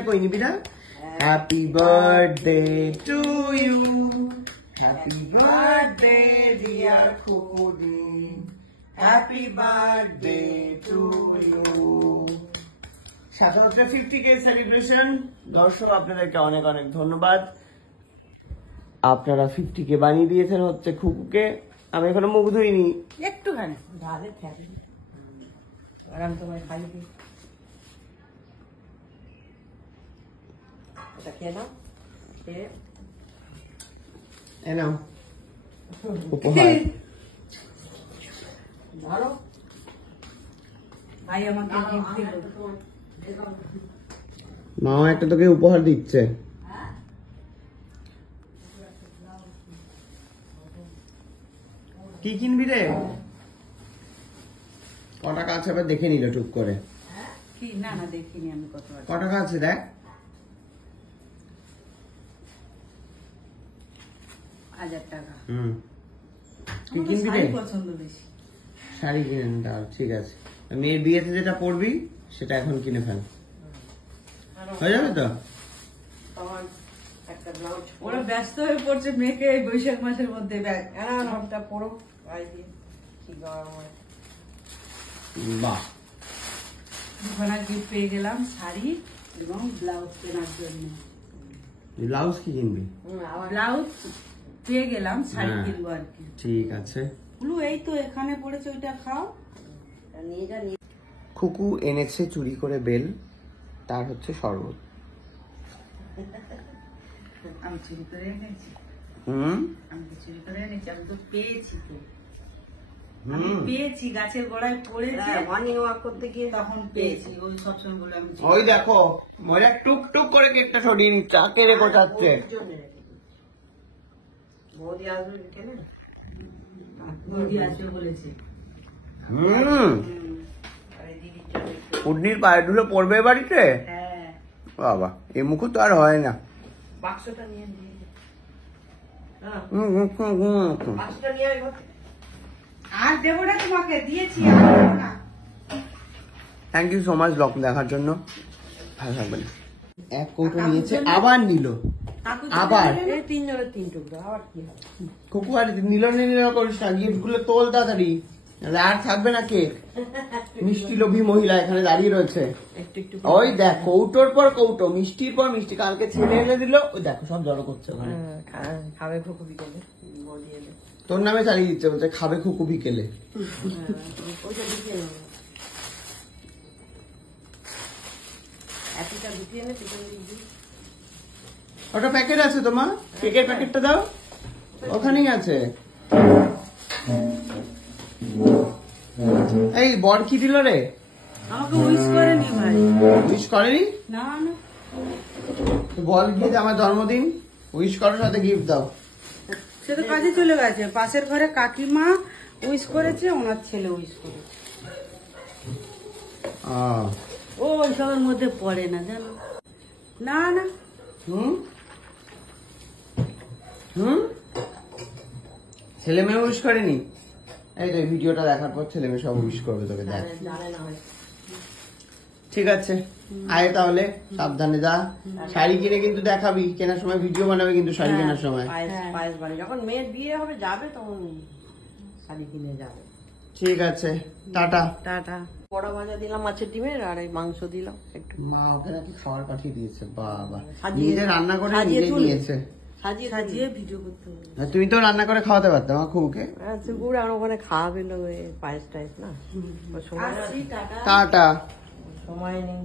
Wish কই নিবি না? Happy birthday to you, happy birthday dear খুকুদি, হ্যাপি বার্থডে টু ইউ। সাথে হচ্ছে 50K সেলিব্রেশন। দর্শক আপনাদেরকে অনেক অনেক ধন্যবাদ, আপনারা 50K বানিয়ে দিয়েছেন হচ্ছে খুকুকে। আমি এখনো মুখ ধুইনি, একটুখানি ঢালে ফেলে আর আমি তোমায় খাই দিই। এটা খেয়ে নাও, খেয়ে এ নাও উপহার। ধরো ভাই আমাকে গিফট দিল। মাও একটা তোকে উপহার দিচ্ছে। কি কিনবি রে? ক টাকা আছে আবার দেখে নিল টুক করে। কি না না দেখিনি আমি কত আছে। ক টাকা আছে দেখ। 1000 টাকা। কি কিনবি রে? পছন্দ বেশি শাড়ি কিনে দাও, ঠিক আছে। মেয়ের বিয়েতে যেটা পরবি সেটা এখন কিনে ফেল, হয়ে যাবে তো? ওরা ব্যস্ত হয়ে পড়ছে মেয়েকে এই বৈশাখ মাসের মধ্যে ব্যাগ নামটা পড়ো ভাই দিয়ে কি গরম হয়। বাহ, দুখানা গিফট পেয়ে গেলাম, শাড়ি এবং ব্লাউজ কেনার জন্য। ব্লাউজ কি কিনবি? ব্লাউজ পেয়ে গেলাম, শাড়ি হ্যাঁ, কিনবো আর কি। ঠিক আছে। এই তো এখানে পড়েছে, ওইটা খাও নিয়ে যা। খুকু এনেছে চুরি করে বেল, তার হচ্ছে শরবত। আমি চুরি করে এনেছি? আমি তো চুরি করে এনেছি, আমি তো পেয়েছি। তো আমি পেয়েছি, গাছের গোড়ায় পড়েছে মর্নিং ওয়াক করতে গিয়ে তখন পেয়েছি। ওই সবসময় বলে আমি ওই দেখো মজা টুক টুক করে কেকটা সরিয়ে নিচ্ছে, আকে রেখো চাচ্ছে। বৌদি আসবে কেন? বৌদি আসবে বলেছে। উডনির পায়ে ধুলো পড়বে বাড়িতে। হ্যাঁ বাবা, এ মুখো তো আর হয় না। বাক্সটা নিয়ে দিয়ে বাক্সটা নিয়ে আর দেবো না তোমাকে, দিয়েছি। Thank you so much blog দেখার জন্য, ভালো থাকবেন। এক কৌটো নিয়েছে, আবার নিল, আবার 3 জনের 3 টুকরো, আবার কি হবে? খুকু আর নিল করিস না, গিফট গুলো তোল তাড়াতাড়ি, আর থাকবে না কেক। মিষ্টি লোভী মহিলা এখানে দাঁড়িয়ে রয়েছে। ওই দেখ কৌটোর পর কৌটো, মিষ্টির পর মিষ্টি, কালকে ছেলে এনে দিল, ওই দেখো সব জড়ো করছে ওখানে। খাবে খুকু বিকেলে, বৌদি এলে তোর নামে চালিয়ে দিচ্ছে, বলছে খাবে খুকু বিকেলে। ওটা প্যাকেট আছে তোমার, কেকের প্যাকেটটা দাও, ওখানেই আছে। এই বর কি দিল রে? আমাকে উইশ করেনি ভাই। উইশ করেনি? না না, বল গিয়ে যে আমার জন্মদিন, উইশ করার সাথে গিফট দাও। সে তো কাজে চলে গেছে। পাশের ঘরে কাকিমা উইশ করেছে, ওনার ছেলে উইশ করেছে। ও ওইসবের মধ্যে পড়ে না জানো। না না, ছেলে মেয়ে উইশ করেনি? এই তো ভিডিওটা দেখার পর ছেলে মেয়ে সব উইশ করবে তোকে, দেখ। ঠিক আছে, আয় তাহলে, সাবধানে যা। শাড়ি কিনে কিন্তু দেখাবি, কেনার সময় ভিডিও বানাবে কিন্তু শাড়ি কেনার সময়। পায়েস বাড়ি যখন মেয়ের বিয়ে হবে যাবে তখন শাড়ি কিনে যাবে। ঠিক আছে, টাটা। টাটা। বড়া ভাজা দিলাম মাছের ডিমের, আর এই মাংস দিলাম একটু। মা ওকে নাকি খাবার পাঠিয়ে দিয়েছে, বাবা নিজে রান্না করে নিজে দিয়েছে। সাজিয়ে ভিডিও করতে হবে। তুমি তো রান্না করে খাওয়াতে পারতে আমার খুবকে। গুড় আর ওখানে খাওয়াবে পায়েস টাইস না, টাটা। সময় নেই।